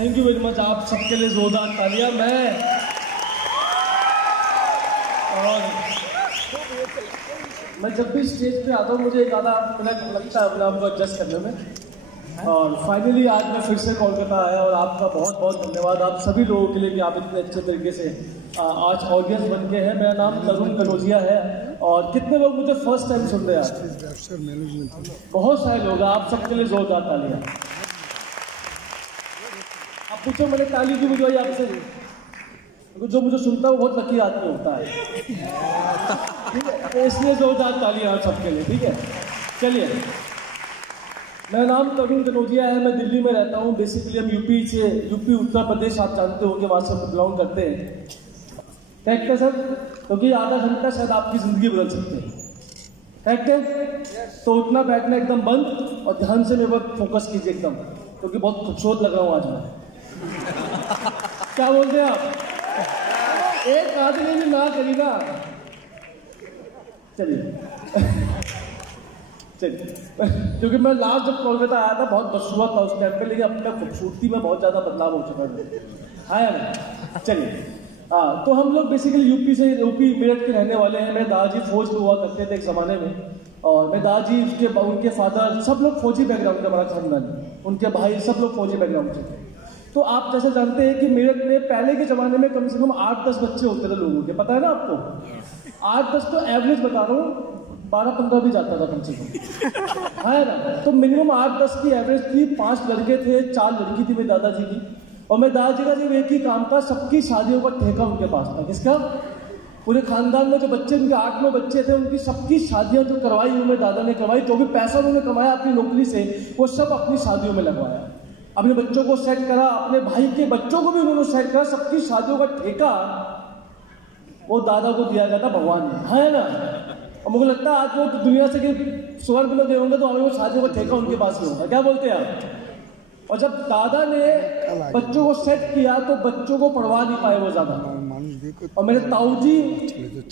Thank you very much, आप सबके लिए जोरदार तालियां। मैं जब भी स्टेज पे आता हूँ मुझे एक आधा मिनट लगता है अपने आप को एडजस्ट करने में, और फाइनली आज मैं फिर से कोलकाता आया और आपका बहुत बहुत धन्यवाद आप सभी लोगों के लिए कि आप इतने अच्छे तरीके से आज ऑडियंस बन के हैं। मेरा नाम तरुण कनौजिया है और कितने लोग मुझे फर्स्ट टाइम सुन रहे हैं, बहुत सारे लोग हैं, आप सबके लिए जोरदार तालियां। आप पूछो मैंने ताली क्यों बजवाई आपसे, जो मुझे सुनता है वो बहुत लकी आदमी होता है, ठीक है, तो इसलिए जोरदार तालियां आप सबके लिए, ठीक है। चलिए, मेरा नाम तरुण कनौजिया है, मैं दिल्ली में रहता हूँ। बेसिकली हम यूपी उत्तर प्रदेश, आप जानते होंगे, वहाँ से बिलोंग करते हैं। करेक्ट है सर? क्योंकि आधा घंटा शायद आपकी जिंदगी बदल सकते हैं, करेक्ट है? तो उठना बैठना एकदम बंद और ध्यान से मेरे वक्त फोकस कीजिए एकदम, क्योंकि बहुत खूबसूरत लग रहा हूँ आज मैं। क्या बोलते हैं आप? एक आदमी भी ना करेगा। चलिए क्योंकि मैं लास्ट जब कोलकाता आया था बहुत बदसूरत था उस टाइम पे, लेकिन अब तक खूबसूरती में बहुत ज्यादा बदलाव हो चुका है ना। चलिए, तो हम लोग बेसिकली यूपी मेरठ के रहने वाले हैं। मेरे दादाजी फौज में हुआ करते थे एक जमाने में, और मेरे दादाजी उनके फादर सब लोग फौजी बैकग्राउंड के, हमारा खानदान, उनके भाई सब लोग फौजी बैकग्राउंड से थे। तो आप जैसे जानते हैं कि मेरठ में पहले के जमाने में कम से कम 8-10 बच्चे होते थे लोगों के, पता है ना आपको? 8-10 तो एवरेज बता रहा हूँ, 12-15 भी जाता था कम से कम, है ना। तो मिनिमम 8-10 की एवरेज थी। 5 लड़के थे, 4 लड़की थी मेरे दादाजी की। और मेरे दादाजी का सिर्फ एक ही काम था, सबकी शादियों का ठेका उनके पास था। किसका? पूरे खानदान में जो बच्चे, उनके 8-9 बच्चे थे, उनकी सबकी शादियां जो करवाई उन्होंने, दादा ने करवाई। जो भी पैसा उन्होंने कमाया अपनी नौकरी से, वो सब अपनी शादियों में लगवाया। अपने बच्चों को सेट करा, अपने भाई के बच्चों को भी उन्होंने सेट करा। सबकी शादियों का ठेका वो दादा को दिया गया था भगवान ने, है ना। और मुझे लगता है आज वो दुनिया से कि स्वर्ग में गए होंगे तो हमें वो शादियों का ठेका उनके पास ही होगा। क्या बोलते हैं आप? और जब दादा ने बच्चों को सेट किया तो बच्चों को पढ़वा नहीं पाए वो ज्यादा, और मेरे ताऊजी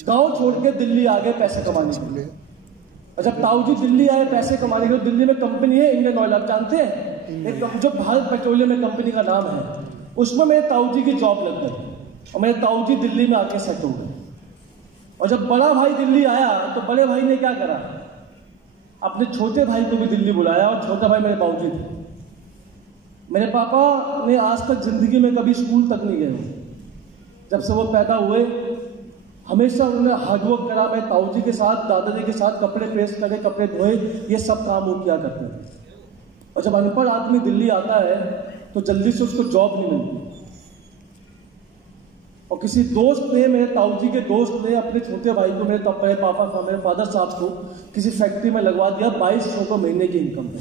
गांव छोड़ के दिल्ली आ गए पैसे कमाने के लिए। और जब ताऊजी दिल्ली आए पैसे कमाने के लिए, दिल्ली में कंपनी है इंडियन ऑयल, आप जानते हैं, एक जो भारत पेट्रोलियम में कंपनी का नाम है, उसमें मेरे ताऊजी की जॉब लग गई और मेरे ताऊजी दिल्ली में आके सेट हो गए। और जब बड़ा भाई दिल्ली आया तो बड़े भाई ने क्या करा, अपने छोटे भाई को भी दिल्ली बुलाया, और छोटा भाई मेरे बाबूजी थे। मेरे पापा ने आज तक जिंदगी में कभी स्कूल तक नहीं गए। जब से वो पैदा हुए हमेशा उन्होंने हार्डवर्क करा। मैं ताऊजी के साथ, दादाजी के साथ कपड़े प्रेस करे, कपड़े धोए, ये सब काम वो किया करते थे। और जब अनपढ़ आदमी दिल्ली आता है तो जल्दी से उसको जॉब नहीं मिलती। और किसी दोस्त ने, मेरे ताऊजी के दोस्त ने अपने छोटे भाई को, मेरे पापा, मेरे फादर साहब को किसी फैक्ट्री में लगवा दिया 2200 को महीने की इनकम पे।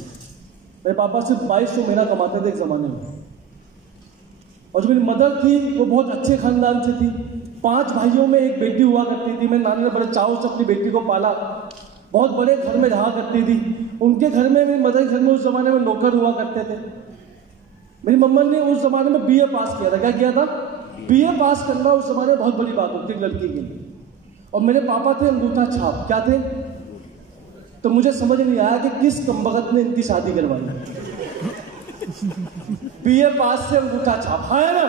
मेरे पापा सिर्फ 2200 महीना कमाते थे एक जमाने में। और जो मेरी मदर थी वो बहुत अच्छे खानदान से थी। 5 भाइयों में एक बेटी हुआ करती थी। मेरे नानी ने बड़े चाव से अपनी बेटी को पाला, बहुत बड़े घर में रहा करती थी। उनके घर में, मेरी मदर के घर में उस जमाने में नौकर हुआ करते थे। मेरी मम्मा ने उस जमाने में BA पास किया था। क्या किया था? BA पास करना उस जमाने में बहुत बड़ी बात होती है लड़की के लिए। और मेरे पापा थे अंगूठा छाप। क्या थे? तो मुझे समझ नहीं आया कि किस कमबख्त ने इनकी शादी करवाई। BA पास से अंगूठा छाप, है ना।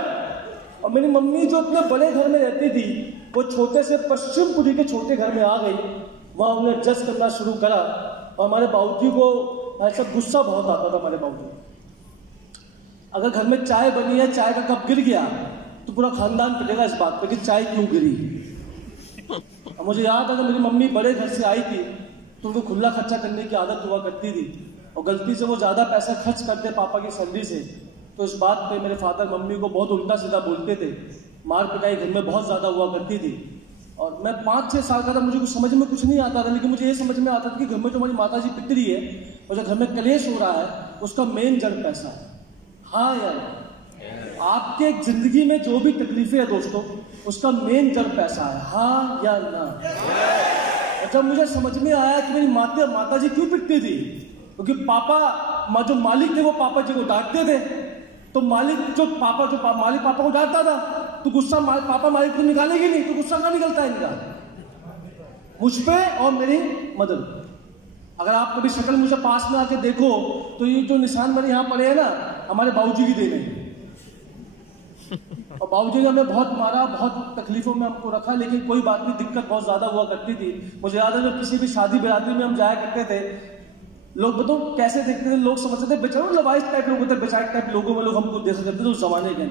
और मेरी मम्मी जो इतने बड़े घर में रहती थी, वो छोटे से पश्चिमपुरी के छोटे घर में आ गई। वहां उन्हें एडजस्ट करना शुरू करा। और हमारे बाबूजी को ऐसा गुस्सा बहुत आता था। हमारे बाबूजी, अगर घर में चाय बनी है, चाय का कप गिर गया तो पूरा खानदान पिटेगा इस बात पे कि चाय क्यों गिरी। और मुझे याद है कि मेरी मम्मी बड़े घर से आई थी तो उनको खुला खर्चा करने की आदत हुआ करती थी, और गलती से वो ज्यादा पैसा खर्च करते पापा की सैलरी से, तो इस बात पे मेरे फादर मम्मी को बहुत उल्टा सीधा बोलते थे। मार पिटाई घर में बहुत ज्यादा हुआ करती थी। और मैं 5-6 साल का था, मुझे कुछ समझ में कुछ नहीं आता था, लेकिन मुझे ये समझ में आता था कि घर में जो हमारी माता जी पिट रही है और जो घर में कलेश हो रहा है उसका मेन जड़ पैसा है। हाँ यार, आपके जिंदगी में जो भी तकलीफें है दोस्तों, उसका मेन जड़ पैसा है। हाँ या ना? जब मुझे समझ में आया कि मेरी माता जी क्यों पिटती थी, क्योंकि पापा जो मालिक थे वो पापा जी को डांटते थे। तो मालिक पापा को डांटता था तो गुस्सा पापा मालिक को निकालेगी नहीं, तो गुस्सा कहाँ निकलता है इनका? मुझ पे और मेरी मदर। अगर आप कभी शक्ल मुझे पास में आके देखो तो ये जो निशान मेरे यहाँ पड़े हैं ना, हमारे बाबूजी की देन है। और बाबूजी ने हमें बहुत मारा, बहुत तकलीफों में हमको रखा, लेकिन कोई बात नहीं, दिक्कत बहुत ज्यादा हुआ करती थी। मुझे याद है जब किसी भी शादी बिरादरी में हम जाया करते थे, लोग बताओ कैसे देखते थे, लोग समझते थे बेचारे लवाइस टाइप लोग होते, बेचारे टाइप लोगों में लोग हमको देख सकते थे उस जमाने के।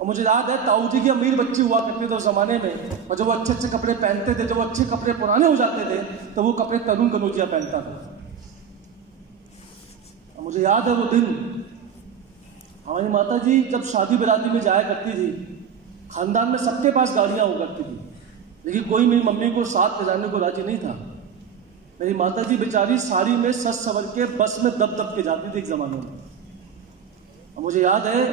और मुझे याद है ताऊ जी की अमीर बच्ची हुआ करती थे उस जमाने में, और जब वो अच्छे अच्छे कपड़े पहनते थे, जब वो अच्छे कपड़े पुराने हो जाते थे तो वो कपड़े तरुण कनौजिया पहनता था। मुझे याद है वो दिन, हमारी माता जी जब शादी बिरादरी में जाया करती थी, खानदान में सबके पास गाड़ियां हुआ करती थी, लेकिन कोई मेरी मम्मी को साथ ले जाने को राजी नहीं था। मेरी माता जी बेचारी साड़ी में सज सवर के बस में दब दब के जाती थी एक जमाने में। और मुझे याद है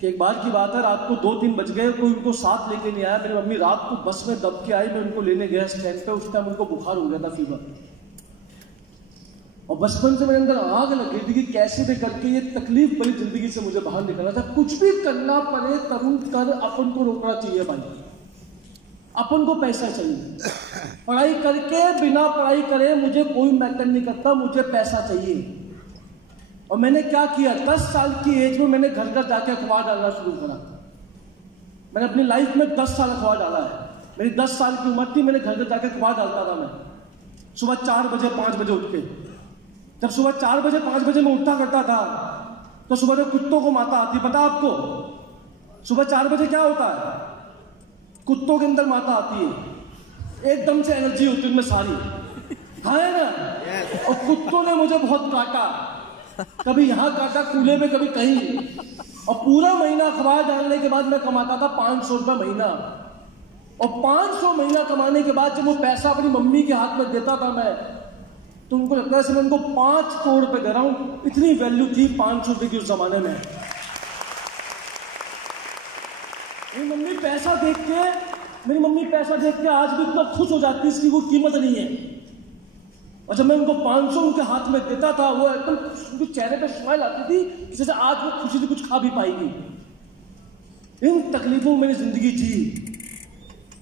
कि एक बार की बात है, रात को 2-3 बज गए, कोई उनको साथ लेके नहीं आया। मेरी मम्मी रात को बस में दब के आई, मैं उनको लेने गया स्टैंड पे। उस टाइम उनको बुखार हो गया था, फीवर। और बचपन से मेरे अंदर आग लग गई थी कि कैसे भी करके ये तकलीफ भरी जिंदगी से मुझे बाहर निकलना था। कुछ भी करना पड़े तरुण कर, अपन को रोकना चाहिए भाई, अपन को पैसा चाहिए। पढ़ाई करके बिना पढ़ाई करे मुझे कोई मैटर नहीं करता, मुझे पैसा चाहिए। और मैंने क्या किया, 10 साल की एज में मैंने घर घर जाके अखबार डालना शुरू करा। मैंने अपनी लाइफ में 10 साल अखबार डाला है। मेरी 10 साल की उम्र थी, मैंने घर घर जाके अखबार डालता था। मैं सुबह 4 बजे 5 बजे उठ के, जब सुबह 4 बजे 5 बजे में उठा करता था तो सुबह तो कुत्तों को माता आती, पता आपको? सुबह 4 बजे क्या होता है, कुत्तों के अंदर माता आती है, एकदम से एनर्जी होती है उनमें सारी, है ना? और कुत्तों ने मुझे बहुत काटा, कभी यहां काटा कूले में, कभी कहीं। और पूरा महीना अखबार डालने के बाद मैं कमाता था 500 रुपये महीना। और 500 महीना कमाने के बाद जब वो पैसा अपनी मम्मी के हाथ में देता था मैं, तो उनको लगता है मैं उनको 5 करोड़ रुपए दे रहा हूं। इतनी वैल्यू थी 500 रुपए की उस जमाने में। मेरी मम्मी पैसा देख के आज भी इतना खुश हो जाती है, इसकी कोई कीमत नहीं है। और जब मैं उनको 500 उनके हाथ में देता था, वो एकदम उनके चेहरे पे स्माइल आती थी कि जैसे आज वो खुशी से कुछ खा भी पाएगी। इन तकलीफों में मेरी जिंदगी थी।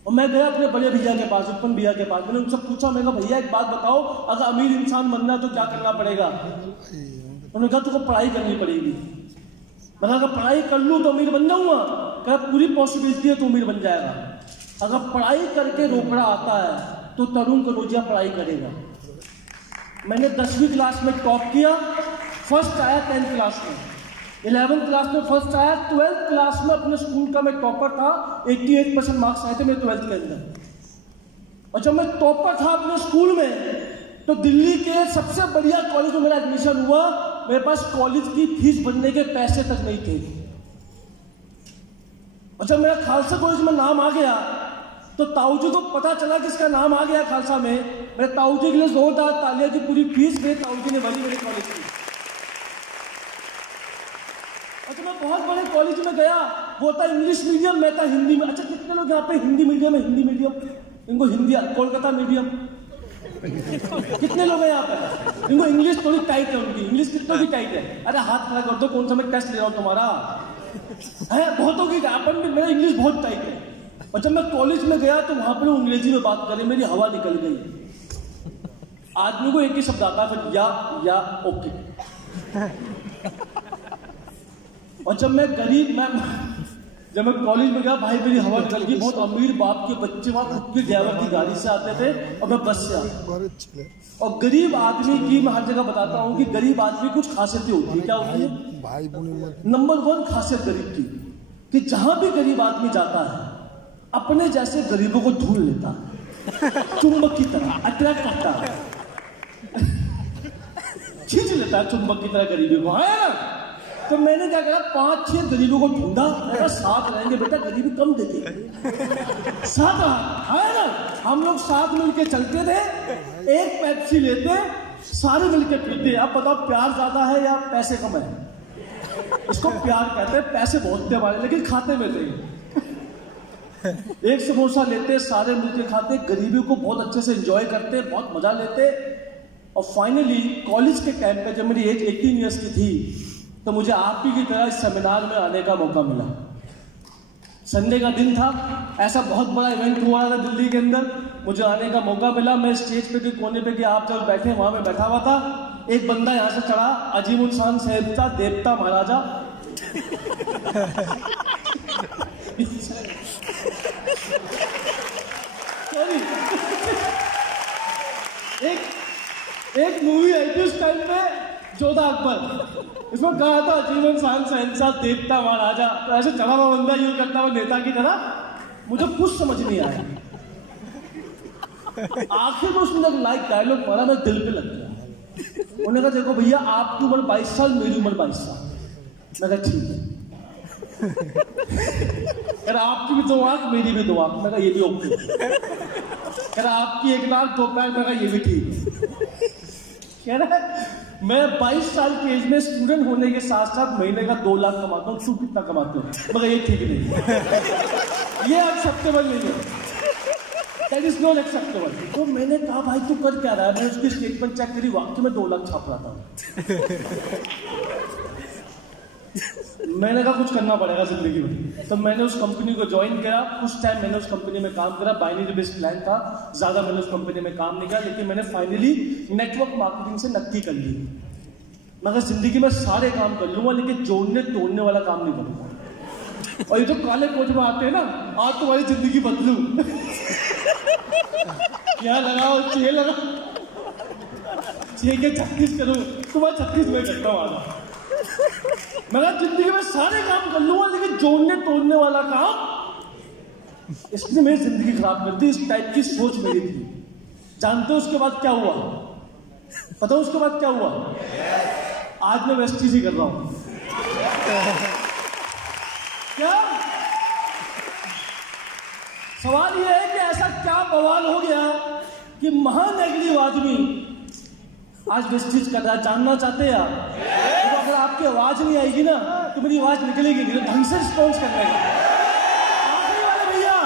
और मैं गया अपने बड़े भैया के पास, उत्पन्न भैया के पास। मैंने उनसे पूछा, मैं कहा भैया एक बात बताओ, अगर अमीर इंसान बनना तो क्या करना पड़ेगा? उन्होंने कहा तुमको पढ़ाई करनी पड़ेगी। मैंने अगर पढ़ाई कर लूं तो अमीर बन जाऊंगा? कहा पूरी पॉसिबिलिटी है तो अमीर बन जाएगा। अगर पढ़ाई करके रोकड़ा आता है तो तरुण कनौजिया पढ़ाई करेगा। मैंने 10वीं क्लास में टॉप किया, फर्स्ट आया 10th क्लास में, 11th क्लास में फर्स्ट आया, 12th क्लास में अपने स्कूल का मैं टॉपर था, 88% मार्क्स आए थे मेरे 12th के अंदर। और जब मैं टॉपर था अपने स्कूल में, तो दिल्ली के सबसे बढ़िया कॉलेज में मेरा एडमिशन हुआ। मेरे पास कॉलेज की फीस भरने के पैसे तक नहीं थे। और जब मेरा खालसा कॉलेज में नाम आ गया तो ताऊ जी को पता चला कि इसका नाम आ गया खालसा में। मेरे ताऊ जी के लिए जोरदार तालियां की पूरी फीस मेरे ताऊ जी ने भरी मेरे कॉलेज की। अच्छा, मैं बहुत बड़े कॉलेज में गया, वो था इंग्लिश मीडियम, मैं था हिंदी में। अच्छा, कितने लोग यहाँ पे हिंदी मीडियम है? हिंदी मीडियम, इनको हिंदी, कोलकाता मीडियम, कितने लोग हैं यहाँ पे? इनको इंग्लिश थोड़ी टाइट है, उनकी इंग्लिश कितनों की टाइट है। अरे हाथ खड़ा कर दो, कौन सा मैं टेस्ट ले रहा हूँ तुम्हारा है? बहुतों की अपन भी, मेरा इंग्लिश बहुत टाइट है। और जब मैं कॉलेज में गया तो वहां पर अंग्रेजी में बात करें, मेरी हवा निकल गई। आदमी को एक ही शब्द आता है, फिर या ओके। और जब मैं कॉलेज में गया, भाई मेरी हवा निकल गई। बहुत अमीर बाप के बच्चे वहां खुद के ड्राइवर की गाड़ी से आते थे और मैं बस से आता। और गरीब आदमी की, मैं हर जगह बताता हूँ कि गरीब आदमी कुछ खासियतें होती है। क्या होती है? नंबर 1 खासियत गरीब की, कि जहां भी गरीब आदमी जाता है अपने जैसे गरीबों को ढूंढ लेता है, चुंबक की तरह अट्रैक्ट करता है, खींच लेता है चुंबक की तरह गरीबी को, है ना? तो मैंने क्या करा, 5-6 गरीबों को ढूंढा। मेरा साथ रहेंगे बेटा, गरीबी कम देते, साथ रहा, है ना? हम लोग साथ मिलके चलते थे, एक पेप्सी लेते, सारे मिलके पीते। अब बताओ प्यार ज्यादा है या पैसे कम है? इसको प्यार कहते हैं, पैसे बहुत थे हमारे, लेकिन खाते में थे। एक समोसा लेते, सारे मिलके खाते, गरीबी को बहुत अच्छे से एंजॉय करते, बहुत मजा लेते। और फाइनली कॉलेज के टाइम पे जब मेरी एज 18 ईयर्स की थी, तो मुझे आप ही की तरह इस सेमिनार में आने का मौका मिला। संडे का दिन था, ऐसा बहुत बड़ा इवेंट हुआ था दिल्ली के अंदर, मुझे आने का मौका मिला। मैं स्टेज पे के कोने पे, कि आप जब बैठे वहां में बैठा हुआ था। एक बंदा यहां से चढ़ा, अजीमुल शान साहिब था, देवता महाराजा। एक मूवी आई थी उस टाइम पे, जोधा अकबर, इसमें कहा था जीवन शान शहंशाह देवता महाराजा, तो ऐसे चढ़ा हुआ बंदा यूं करता हुआ नेता की तरह, मुझे कुछ समझ नहीं आया। आखिर में उसने जब लाइक डायलॉग मारा, मेरे दिल पे लग गया। उन्होंने कहा देखो भैया, आपकी उम्र 22 साल, मेरी उम्र 22 साल। मैं कहा ठीक है। कह रहा आपकी भी 2 आंख, मेरी भी 2 आंख। मैं कहा ये भी ओके। कह रहा आपकी 1 नाक 2 पैर। मैं कहा ये भी ठीक है। कह रहा मैं 22 साल की एज में स्टूडेंट होने के साथ साथ महीने का 2 लाख कमाता हूँ, तू कितना कमाते हो? मगर ये ठीक नहीं है, ये एक्सेप्टेबल नहीं है, दैट इज नॉट एक्सेप्टेबल। तो मैंने कहा भाई तू कर क्या रहा है? मैंने उसकी स्टेटमेंट चेक करी, वाकई में 2 लाख छाप रहा था। मैंने कहा कुछ करना पड़ेगा जिंदगी में, तो मैंने उस कंपनी को ज्वाइन किया। कुछ टाइम मैंने उस कंपनी में काम करा, बाइनरी बेस्ड प्लान था, ज्यादा मैंने उस कंपनी में काम नहीं किया, लेकिन मैंने फाइनली नेटवर्क मार्केटिंग से नक्की कर ली। मगर जिंदगी में सारे काम कर लूंगा, लेकिन जोड़ने तोड़ने वाला काम नहीं करूंगा। और ये जो काले कोट में आते हैं ना, आज तुम्हारी जिंदगी बदलू, क्या लगाओ, छह लगाओ, 6 के 36 करूं, तुम्हारा 36 में करता हूं आधा। मैं जिंदगी में सारे काम कर लूंगा, लेकिन जोड़ने तोड़ने वाला काम, इसने मेरी जिंदगी खराब कर दी। इस टाइप की सोच मेरी थी। जानते हो उसके बाद क्या हुआ? पता उसके बाद क्या हुआ? आज मैं वेस्टीज ही कर रहा हूं। क्या सवाल यह है कि ऐसा क्या बवाल हो गया कि महानेगेटिव आदमी आज वेस्टीज कर रहा है? जानना चाहते हैं आप? तो अगर आपकी आवाज नहीं आएगी ना, तो मेरी आवाज निकलेगी नहीं, तो ढंग से रिस्पॉन्स करने का। आखिरी वाले भैया,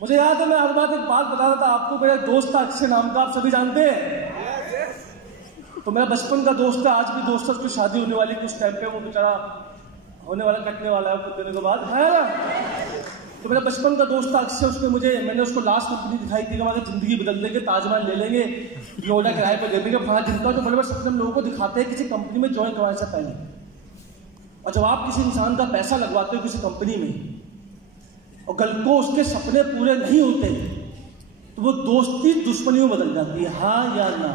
मुझे याद है, मैं हर बात एक बात बता रहा था आपको। मेरा दोस्त था अक्षय नाम का, आप सभी जानते हैं। तो मेरा बचपन का दोस्त है, आज भी दोस्त है। उसकी शादी होने वाली कुछ टाइम पे, वो बेचारा होने वाला, कटने वाला है कुछ दिनों के बाद, है ना। तो मेरा बचपन का दोस्त था अक्षय, उसने मुझे, मैंने उसको लास्ट कंपनी दिखाई थी कि हमारी जिंदगी बदल देंगे, ताजमहल ले लेंगे, नोएडा किराए पर दे देंगे, वहां जिनका जो बड़े बड़े सपने लोगों को दिखाते हैं किसी कंपनी में ज्वाइन करवाने से पहले। और जब आप किसी इंसान का पैसा लगवाते हो किसी कंपनी में, और कल को उसके सपने पूरे नहीं होते, तो वो दोस्ती दुश्मनी में बदल जाती है। हाँ या ना?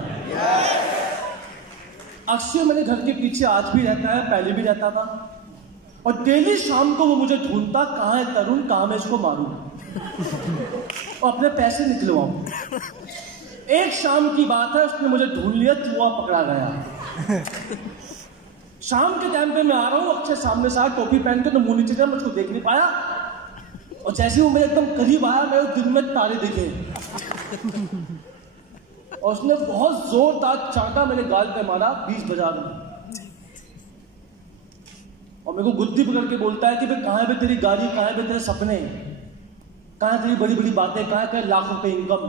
अक्षय मेरे घर के पीछे आज भी रहता है, पहले भी रहता था, और डेली शाम को वो मुझे ढूंढता, कहां है तरुण, कहां मैं इसको मारूं और अपने पैसे निकलवाऊं। एक शाम की बात है, उसने मुझे ढूंढ लिया, चूहा पकड़ा गया। शाम के टाइम पे मैं आ रहा हूं, अक्षय सामने से आया, टोपी पहन के, तो मुंह नीचे, मैं उसको देख नहीं पाया, और जैसे वो मेरे एकदम करीब आया, मेरे दिन में तारे दिखे, और उसने बहुत जोरदार चांटा मेरे गाल पे मारा, 20 बाजार में। और मेरे को गुद्दी पकड़ के बोलता है कि भाई कहां है बे तेरी गाड़ी, कहां है बे तेरे सपने, कहां है तेरी बड़ी बड़ी बातें, कहां है लाख रुपए इनकम,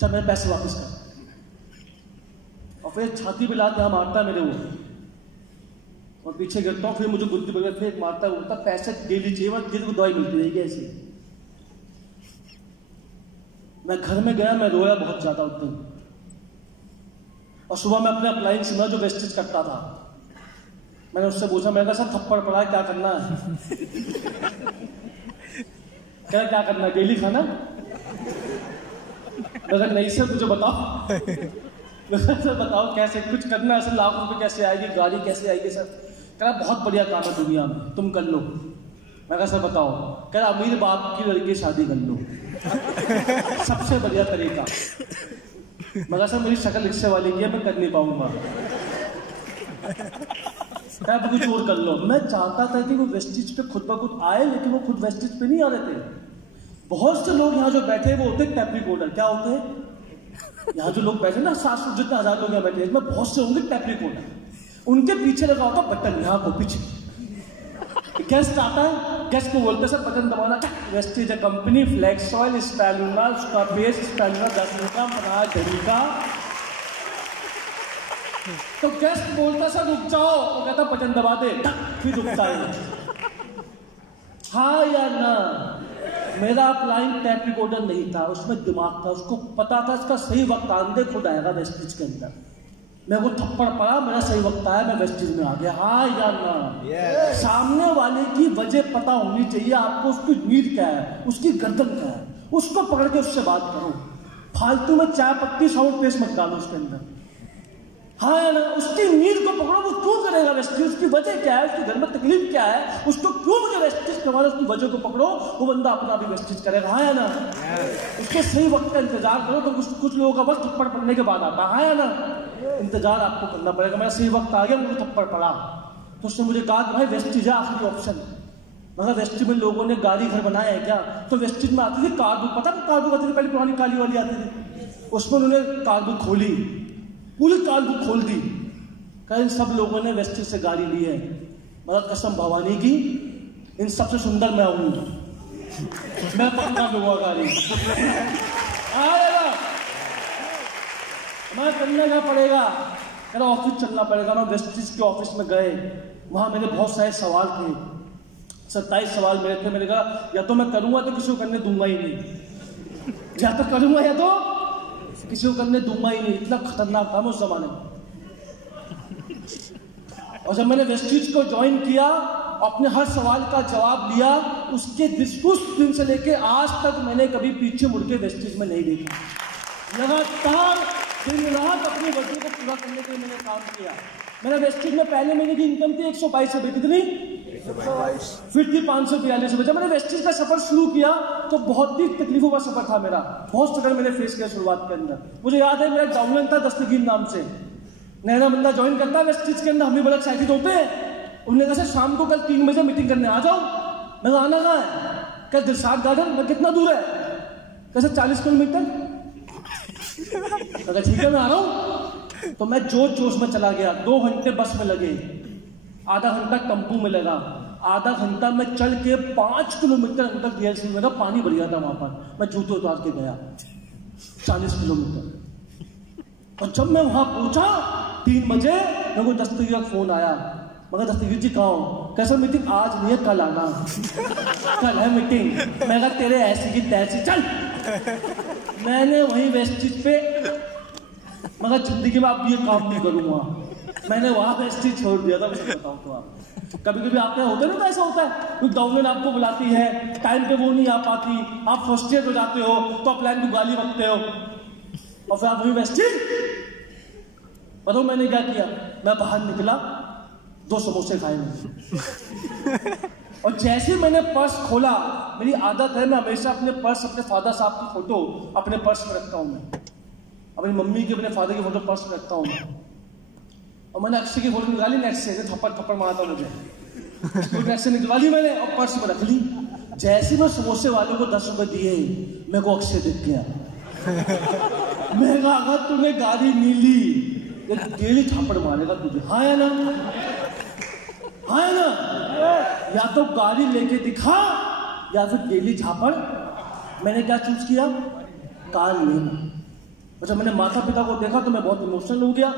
चल मेरे पैसे वापस कर। और फिर छाती पे लात यहां मारता मेरे वो, और पीछे गिरता हूं, फिर मुझे गुद्दी पकड़ फिर मारता, बोलता पैसे डेली चाहिए, वहां को दवाई मिलती रहेगी ऐसी। मैं घर में गया, मैं रोया बहुत ज्यादा उस दिन। और सुबह मैं अपने अप्लाइंग सुना जो वेस्टेज करता था, मैंने उससे पूछा, मैंने कहा सर थप्पड़ पड़ा है, क्या करना है? क्या करना है, डेली खाना? अगर नहीं सर मुझे बताओ। सर बताओ कैसे कुछ करना है सर, लाख रुपए कैसे आएगी, गाड़ी कैसे आएगी सर? कह रहा बहुत बढ़िया काम है दुनिया में, तुम कर लो। मैं कहा सर बताओ। कह रहा अमीर बाप की लड़की शादी कर लो, सबसे बढ़िया तरीका। मगर सर मेरी शक्ल रिक्शे वाली की है, मैं कर नहीं पाऊंगा। क्या कुछ और कर लो। मैं चाहता था कि वो वेस्टेज पे खुद ब खुद आए, लेकिन वो खुद वेस्टेज पे नहीं आ रहे थे। बहुत से लोग यहाँ जो बैठे वो होते टैप रिकॉर्डर। क्या होते हैं यहाँ जो लोग बैठे ना, 700 जितने 1000 लोग यहाँ बैठे, इसमें बहुत से होंगे टैप रिकॉर्डर। उनके पीछे लगा होता बटन, यहाँ को पीछे गेस्ट आता है, गेस्ट को बोलते सर बटन दबाना, वेस्टेज है कंपनी, फ्लेक्स ऑयल स्टाइलूना, उसका बेस स्टाइलूना 10 का बना घड़ी का। तो गेस्ट बोलता सर रुक जाओ, तो कहता बटन दबा दे, फिर रुकता है। हाँ या ना? मेरा अप्लाइंग टैप रिकॉर्डर नहीं था, उसमें दिमाग था, उसको पता था इसका सही वक्त आंदे खुद आएगा वेस्टेज के अंदर। मेरे को थप्पड़ पड़ा, मेरा सही वक्त आया, मैं वेस्टेज में आ गया। हाँ या ना? सामने वाले की वजह पता होनी चाहिए आपको, उसकी नीड क्या है, उसकी गर्दन क्या है, उसको पकड़ के उससे बात करो। फालतू में चाय पत्ती साउंड पेस्ट मत डालो उसके अंदर। हाँ या ना? उसकी नीड को पकड़ो, वो क्यों करेगा वेस्टेज, उसकी वजह क्या है, उसके घर में तकलीफ क्या है, उसको क्यों मुझे वेस्टेज करवाना, उसकी वजह को पकड़ो, वो बंदा अपना भी वेस्टेज करेगा। हाँ या ना? उसके सही वक्त का इंतजार करो। तो कुछ लोगों का वक्त थप्पड़ पड़ने के बाद आता है। हाँ या ना? इंतजार आपको करना पड़ेगा। मेरा सही वक्त आ गया, मुझे थप्पड़ पड़ा, तो उसने मुझे कहा कि भाई वेस्टेज है आखिरी ऑप्शन। मगर वेस्टेज में लोगों ने गाड़ी घर बनाया है क्या? तो वेस्टेज में आती थी कारबुक, पता है कारबुक आती थी पहले, पुरानी काली वाली आती थी, उसमें उन्होंने कारबुक खोली, पूरी कारबुक खोल दी। कल सब लोगों ने वेस्टेज से गाड़ी ली है, मगर कसम भवानी की इन सबसे सुंदर मैं हूं, मैं पकड़ा लूंगा गाड़ी। मैं करना क्या पड़ेगा, मेरा ऑफिस चलना पड़ेगा। मैं वेस्टेज के ऑफिस में गए, वहां मेरे बहुत सारे सवाल थे, 27 सवाल मेरे थे। मैंने कहा या तो मैं करूंगा तो किसी को करने दूंगा ही नहीं, या तो करूंगा या तो किसी को करने दूंगा ही नहीं। इतना खतरनाक था मैं उस जमाने में। और जब मैंने वेस्टेज को ज्वाइन किया, अपने हर सवाल का जवाब लिया, उसके उस दिन से लेके आज तक मैंने कभी पीछे मुड़ के वेस्टेज में नहीं देखा। लगातार दिन रात अपनी वजह को पूरा करने के लिए मैंने काम किया। मेरा वेस्टेज में पहले महीने की इनकम थी 122 रुपए, कितनी? 122। फिर थी 542 रुपए। जब मैंने वेस्टेज का सफर शुरू किया तो बहुत ही तकलीफों का सफर था मेरा, बहुत स्ट्रगल मैंने फेस किया शुरुआत के अंदर। मुझे याद है मेरा डाउनलाइन था दस्तगीर नाम से, नया बंदा ज्वाइन करता है वेस्टेज के अंदर, हम भी बड़ा एक्साइटेड होते हैं। उन्होंने कहा शाम को कल 3 बजे मीटिंग करने आ जाओ। मैं आना कहाँ है? क्या दिलशाद गार्डन? मैं कितना दूर है? कैसे 40 किलोमीटर? अगर ठीक है मैं आ रहा हूं। तो मैं जोश में चला गया। 2 घंटे बस में लगे, आधा घंटा टेम्पू में लगा, आधा घंटा मैं चल के 5 किलोमीटर अंदर डीएलसी में पानी भर गया था वहां पर। मैं जूते उतार के गया 40 किलोमीटर। और जब मैं वहां पहुंचा 3 बजे, मेरे को दस्तगीर का फोन आया। मगर दस्तगीर जी कहाँ हो? कैसा मीटिंग आज नहीं है, कल आना, कल है मीटिंग। मैं कहा तेरे ऐसी की तैसी, चल। मैंने वही वेस्टेज पे, मगर जिंदगी में आप ये काम नहीं करूंगा, मैंने वहां वेस्टेज छोड़ दिया था। मैं बताऊं तो आप कभी कभी आपके होता है ना, ऐसा होता है कोई डाउनलाइन आपको बुलाती है, टाइम पे वो नहीं आ पाती, आप फ्रस्ट्रेट हो जाते हो, तो आप प्लान को गाली बकते हो, और फिर आप वही वेस्टेज। बताओ मैंने क्या किया? मैं बाहर निकला, 2 समोसे खाए मैंने। और जैसे मैंने पर्स खोला, मेरी आदत है मैं हमेशा अपने पर्स, अपने फादर साहब की फोटो अपने पर्स में रखता हूं, मैं अपनी मम्मी की, अपने फादर की फोटो पर्स में रखता हूं मैं। और मैंने अक्षय की फोटो निकाली, नेक्स्ट से थप्पड़ मारता मुझे, नेक्स्ट से निकाली मैंने और पर्स में रख ली। जैसे मैं समोसे वाले को 10 रुपए दिए, मेरे को अक्षय दिख गया। मैं कहा अगर तुम्हें गाड़ी मिली गेली थापड़ मारेगा तुझे। हाँ या ना? हाँ या ना? या तो गाड़ी लेके दिखा या फिर गेली झापड़। मैंने क्या चूज किया? कार लेना। और जब मैंने माता पिता को देखा तो मैं बहुत इमोशनल हो गया।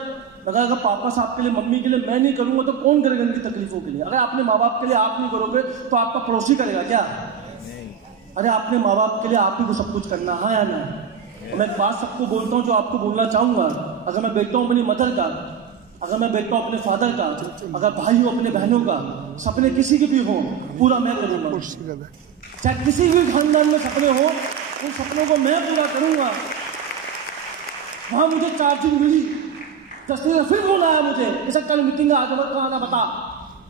मैं अगर पापा साहब के लिए, मम्मी के लिए मैं नहीं करूंगा तो कौन करेगा इनकी तकलीफों के लिए? अगर अपने माँ बाप के लिए आप नहीं करोगे तो आपका पड़ोसी करेगा क्या? अरे अपने माँ बाप के लिए आप ही को सब कुछ करना। हाँ या ना? मैं एक बात सबको बोलता हूँ जो आपको बोलना चाहूंगा। अगर मैं बेटा हूं अपनी मदर का, अगर मैं बेटा हूं अपने फादर का, अगर भाई हो अपने बहनों का, सपने किसी के भी हो पूरा मैं करूंगा। चाहे किसी भी खानदान में सपने हो, उन सपनों को मैं पूरा करूंगा। वहां मुझे चार्जिंग मिली, फिर फोन आया मुझे, ऐसा कल मीटिंग है, आज कहाँ आना बता।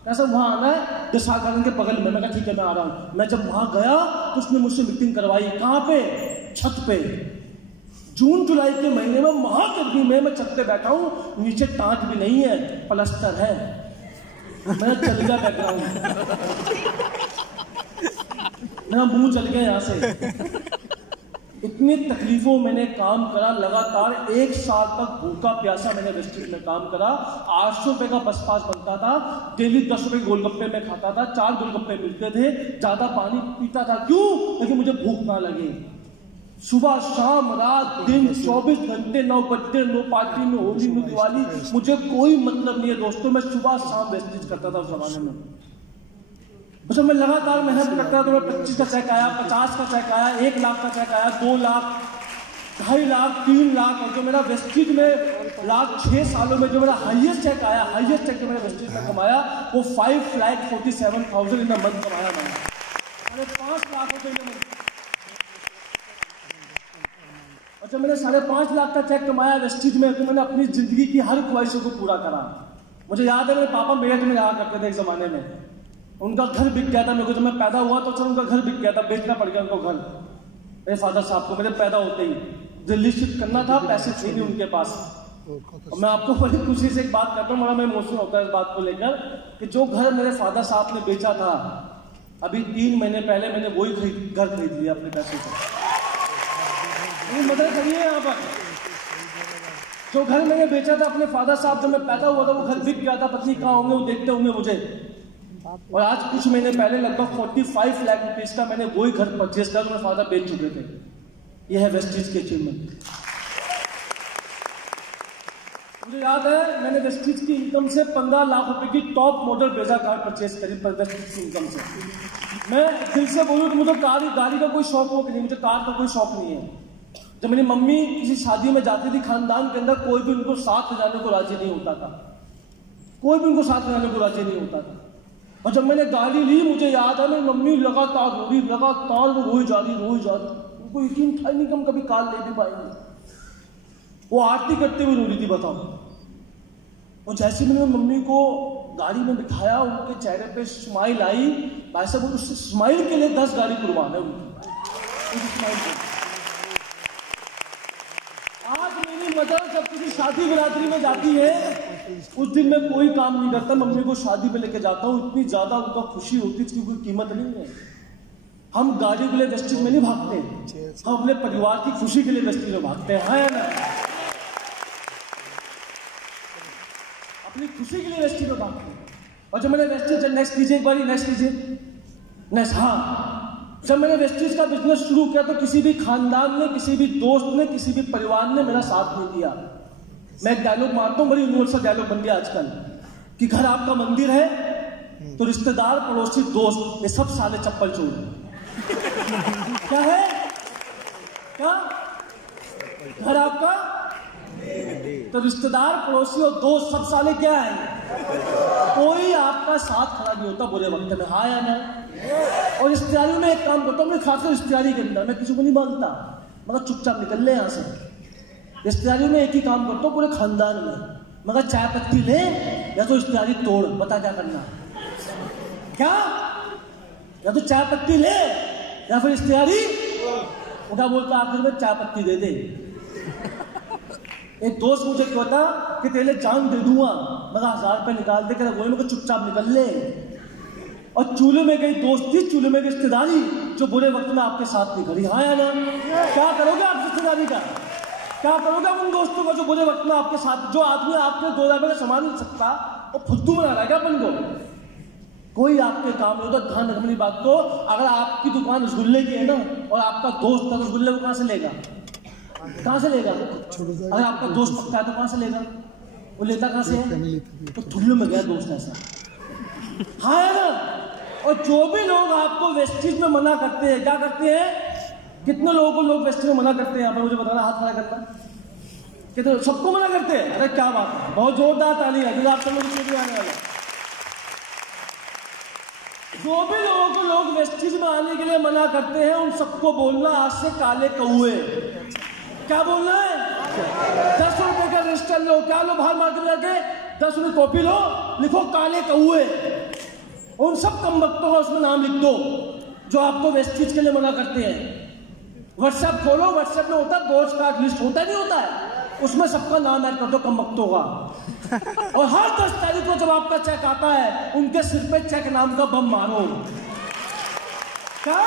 ऐसा वहां आना है दिलशाद गार्डन के बगल में। मैं कहा ठीक है मैं आ रहा हूं। मैं जब वहां गया तो उसने मुझसे मीटिंग करवाई। कहां पे? छत पे। जून जुलाई के महीने में महागर्मी में मैं छत पे बैठा हूं, नीचे टाट भी नहीं है, प्लास्टर है। मैं चल गया बैकग्राउंड, मेरा मुंह चल गया यहां से। इतनी तकलीफों मैंने काम करा, लगातार 1 साल तक भूखा प्यासा मैंने वेस्टेज में काम करा। 800 रुपए का बस पास बनता था, डेली 10 रुपए गोलगप्पे में खाता था, 4 गोलगप्पे मिलते थे, ज्यादा पानी पीता था। क्यों? ताकि मुझे भूख ना लगे। सुबह शाम रात दिन 24 घंटे, 9 बर्थडे, 9 पार्टी, में होली, में दिवाली, मुझे कोई मतलब नहीं है दोस्तों। मैं सुबह शाम वेस्टेज करता था उस जमाने में। बस मैं लगातार मेहनत करता था। तो मैं 25 का चेक आया, 50 का चेक आया, 1 लाख का चेक आया, 2 लाख, 2.5 लाख 3 लाख, और जो मेरा वेस्टिज में लास्ट 6 सालों में जो मेरा हाईएस्ट चेक आया, हाईएस्ट चेक जो मैंने वेस्टिज में कमाया वो 5,47,000 इन द मंथ कमाया मैंने, 5.5 लाख रुपए इन द मंथ। और जब मैंने 5.5 लाख का चेक कमाया वेस्टिज में, तो मैंने अपनी जिंदगी की हर ख्वाहिशों को पूरा करा। मुझे याद है मेरे पापा मेरठ में रहा करते थे एक जमाने में, उनका घर बिक गया था मेरे को, जब मैं पैदा हुआ तो सर उनका घर बिक गया था, बेचना पड़ गया उनको घर, मेरे फादर साहब को, मेरे पैदा होते ही दिल्ली शिफ्ट करना था, पैसे थे नहीं उनके पास। और मैं आपको बड़ी खुशी से एक बात करता हूँ, बड़ा मैं इमोशनल होता है इस बात को लेकर कि जो घर मेरे फादर साहब ने बेचा था, अभी 3 महीने पहले मैंने वही घर खरीद लिया अपने पैसे से। मदद करिए यहाँ पर, जो घर मैंने बेचा था अपने फादर साहब, जब मैं पैदा हुआ था वो घर बिक गया था, पत्नी कहाँ होंगे वो देखते होंगे मुझे। और आज कुछ महीने पहले लगभग 45 लाख रुपीज का मैंने वही घर परचेज किया जो मेरे फादर बेच चुके थे। यह है वेस्टिज की अचीवमेंट। मुझे याद है मैंने वेस्टिज की इनकम से 15 लाख रुपए की top model Brezza car purchase करी वेस्टिज की इनकम से। मैं दिल से बोलूं तो मुझे गाड़ी का कोई शौक हो कि नहीं, मुझे कार का कोई शौक नहीं है। जब मेरी मम्मी किसी शादी में जाती थी, खानदान के अंदर कोई भी उनको साथ ले जाने को राजी नहीं होता था, कोई भी उनको साथ ले जाने को राजी नहीं होता था। और जब मैंने गाड़ी ली, मुझे याद है मेरी मम्मी लगातार वो रोई जा रही, उनको यकीन था नहीं कि हम कभी कार ले भी पाएंगे। वो आरती करते हुए रो रही थी, बताओ। और जैसे मैंने मम्मी को गाड़ी में बिठाया, उनके चेहरे पे स्माइल आई, भाई साहब उस स्माइल के लिए 10 गाड़ी कुर्बान है उनकी स्माइल के। आज मेरी मदर जब किसी शादी बिरादरी में जाती है, उस दिन मैं कोई काम नहीं करता, मम्मी को शादी पे लेके जाता हूँ, इतनी ज्यादा उनका खुशी होती है, इसकी कोई कीमत नहीं है। हम गाड़ी के लिए वेस्टिज में नहीं भागते, हम अपने परिवार की खुशी के लिए वेस्टिज में भागते हैं, है ना? अपनी खुशी के लिए वेस्टिज में भागते हैं। और जब मैंने वेस्टिज, नेक्स्ट कीजिए एक बार, नेक्स्ट कीजिए, नेक्स्ट। हाँ, जब मैंने वेस्टिज का बिजनेस शुरू किया तो किसी भी खानदान ने, किसी भी दोस्त ने, किसी भी परिवार ने मेरा साथ नहीं दिया। मैं एक डायलॉग मारता हूँ, बड़ी यूनिवर्सल डायलॉग बन गया आजकल, कि घर आपका मंदिर है तो रिश्तेदार, पड़ोसी, दोस्त, ये सब साले चप्पल चोर हैं। क्या है? क्या? घर आपका तो रिश्तेदार, पड़ोसी और दोस्त सब साले क्या है? कोई आपका साथ खड़ा नहीं होता बुरे वक्त में, हाँ या ना? और रिश्तेदारी में एक काम करता हूँ, मैं खासकर रिश्तेदारी के अंदर मैं किसी को नहीं मांगता, मगर चुपचाप निकल ले यहाँ से। रिश्तेदारी में एक ही काम करता हूँ पूरे खानदान में, मगर चाय पत्ती ले या तो रिश्तेदारी तोड़, बता क्या करना? क्या? या तो चाय पत्ती ले या फिर रिश्तेदारी। वो क्या बोलता, आखिर में चाय पत्ती दे दे। एक दोस्त मुझे कहता कि तेरे जान दे दूंगा, मगर 1000 रुपये निकाल दे, कहता वही मेरे को चुपचाप निकल ले। और चूल्हे में गई दोस्ती, चूल्हे में गई रिश्तेदारी, जो बुरे वक्त में आपके साथ नहीं खड़ी, हाँ या ना? क्या करोगे आप रिश्तेदारी का? क्या करोगे उन दोस्तों का जो बुरे वक्त में आपके साथ? जो आदमी आपके 2000 रुपये का सामान नहीं सकता, वो फुद्दू बना रहा है क्या अपन को? कोई आपके काम नहीं होता। ध्यान रखने की बात को, अगर आपकी दुकान रसगुल्ले की है ना और आपका दोस्त का रसगुल्ले को कहां से लेगा? कहां से लेगा? अगर आपका दोस्त पकता है तो कहां से लेगा? वो लेता कहां से है? तो ठुल्लू में गया दोस्त ऐसा, हाँ है ना? और जो भी लोग आपको वेस्टिज में मना करते हैं, क्या करते हैं? कितने लोगों को लोग वेस्टिज में मना करते हैं? यहाँ पर मुझे बताना, हाथ खड़ा करना। कितने? सबको मना करते हैं? अरे क्या बात है, बहुत जोरदार ताली है। आप समझ नहीं आने वाला। जो भी लोगों को लोग वेस्टिज में आने के लिए मना करते हैं, उन सबको बोलना आज से काले कौए। क्या बोलना है? 10 रुपए का रजिस्टर लो, क्या लो बाहर मार्केट में जाके 10 रुपए कॉपी लो, लिखो काले कौए। उन सब कमबख्तों का उसमें नाम लिख दो जो आपको वेस्टिज के लिए मना करते हैं। व्हाट्सएप खोलो, व्हाट्सएप में होता है दोस्त कार्ड लिस्ट, होता नहीं होता है? उसमें सबका नाम ऐड कर दो कमबख्तों का। और हर 10 तारीख को जब आपका चेक आता है, उनके सिर पे चेक नाम का बम मारो। क्या?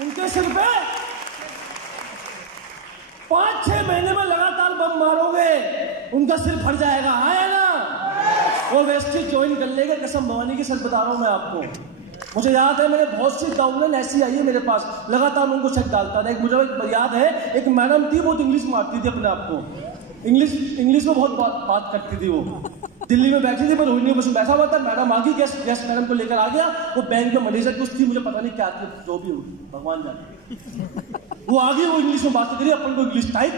उनके सिर पे 5-6 महीने में लगातार बम मारोगे, उनका सिर फट जाएगा, है ना? वो वेस्टिज ज्वाइन कर लेगा, कसम भवानी की सच बता रहा हूं मैं आपको। मुझे याद है मैंने बहुत सी डाउनलाइन ऐसी आई है मेरे पास, लगातार मैं उनको चेक डालता था। एक मुझे याद है एक मैडम थी, बहुत इंग्लिश मारती थी अपने आप को, इंग्लिश में बहुत बात करती थी। वो दिल्ली में बैठी थी, मैं रोहिणी बस बैठा हुआ था, मैडम आ गई, गेस्ट मैडम को लेकर आ गया। वो बैंक में मैनेजर कुछ थी, मुझे पता नहीं क्या थी, जो भी होगी भगवान जाने। वो आगे वो इंग्लिश में बात करिए, अपन को इंग्लिश टाइप।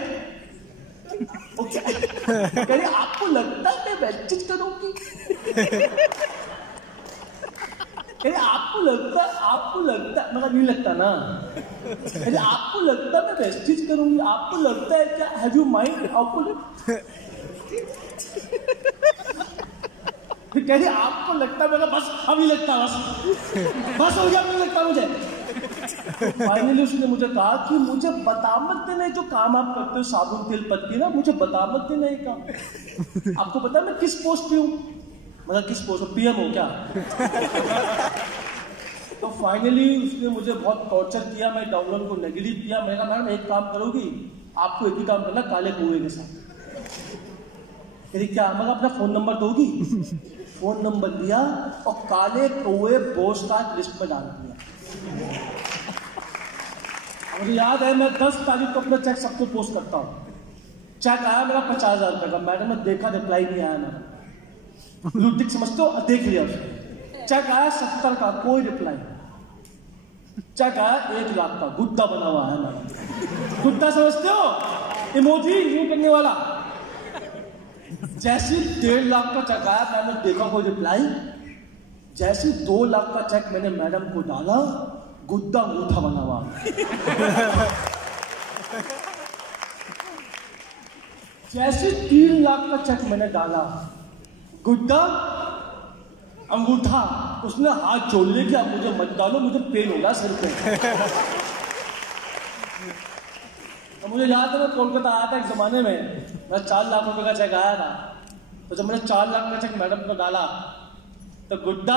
कह आपको लगता है मैं बातचीत करूंगी? आपको लगता है मगर नहीं लगता ना। आपको लगता है मैं वेस्टिज करूंगी? आपको लगता है क्या? Have you mind? आपको कह रही आपको लगता है, बस अब नहीं लगता, बस हो गया, अब नहीं लगता मुझे। फाइनली उसने मुझे कहा कि मुझे बता मत देना जो काम आप करते हो, साबुन तेल पत्ती ना, मुझे बता मत देना ये काम। आपको पता है मैं किस पोस्ट पे हूँ? मतलब किस पोस्ट पे? पीएम हो क्या? तो फाइनली उसने मुझे बहुत टॉर्चर किया, मैं डाउनलोड को नेगेटिव किया। मैंने कहा मैडम एक काम करोगी, आपको एक ही काम करना, काले कौए के साथ। क्या? मैं अपना फोन नंबर दोगी? फोन नंबर दिया और काले कौए पोस्टकार्ड लिस्ट में डाल दिया। मुझे याद है मैं 10 तारीख को अपना चेक सबको पोस्ट करता हूँ। चेक आया मेरा 50,000 रुपए का। मैडम ने देखा, रिप्लाई नहीं आया मेरा। लूटिक समझते हो? देख लिया उसने। चेक आया 70 का, कोई रिप्लाई। चेक आया 1 लाख का, गुड्डा बना हुआ है मैडम। गुड्डा समझते हो? इमोजी यूं करने वाला। जैसे 1.5 लाख का चेक आया, मैंने देखा कोई रिप्लाई। जैसे 2 लाख का चेक मैंने मैडम को डाला, गुड्डा अंगूठा बना हुआ। जैसे 3 लाख का चेक मैंने डाला, गुड्डा अंगूठा। उसने हाथ जोड़ ले कि अब मुझे मत डालो, मुझे पेन होगा सिर पे। तो मुझे याद है मैं कोलकाता आया था एक जमाने में, मेरा 4 लाख रुपए का चेक आया था। तो जब मैंने 4 लाख का चेक मैडम को डाला, तो गुड्डा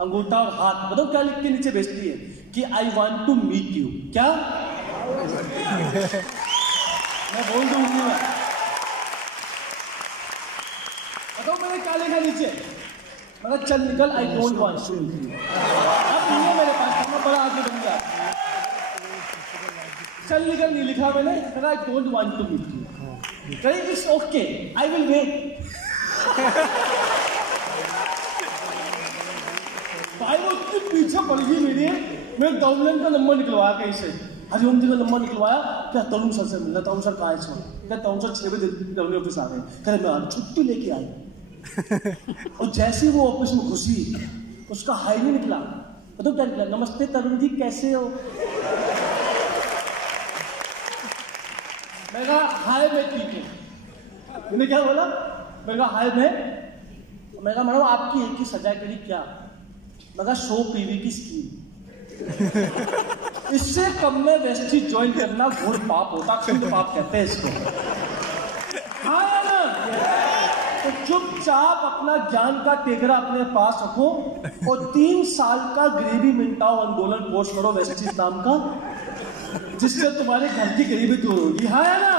अंगूठा और हाथ, बताओ क्या लिख के नीचे भेजती है कि I want to meet you. क्या? मैं बोल दूंगी मैं। बताओ मैंने क्या लिखा नीचे? मैं चल निकल, I don't want to meet you. अब नहीं है मेरे पास, मैं बड़ा आदमी बन गया। चल निकल नहीं लिखा मैंने, I don't want to meet you. कहीं it's okay, I will wait. भाई वो इतनी पीछे पड़ गई मेरी, मैं डाउनलाइन का नंबर निकलवाया कहीं से, हरिओम जी का नंबर निकलवाया। क्या तरुण सर से मिलना? तरुण सर कहाँ है इस वक्त? क्या तरुण सर 6 बजे ऑफिस आ गए? कह मैं छुट्टी लेके आई। और जैसे वो ऑफिस में घुसी, उसका हाई नहीं निकला। बताओ क्या निकला? नमस्ते तरुण जी, कैसे हो? मैं कहा हाय मैं ठीक है। मैंने क्या बोला? मैं कहा हाय मैं कहा मैडम आपकी एक ही सजा करी क्या? मैं कहा 100 पीवी की स्कीम। इससे कम में वेस्टिज ज्वाइन करना घोर पाप होता, खुद पाप कहते हैं इसको। हाँ ना? तो चुपचाप अपना ज्ञान का टेकरा अपने पास रखो और 3 साल का गरीबी मिटाओ आंदोलन पोस्ट करो वेस्टिज नाम का, जिससे तुम्हारे घर की गरीबी दूर होगी। हाँ है ना?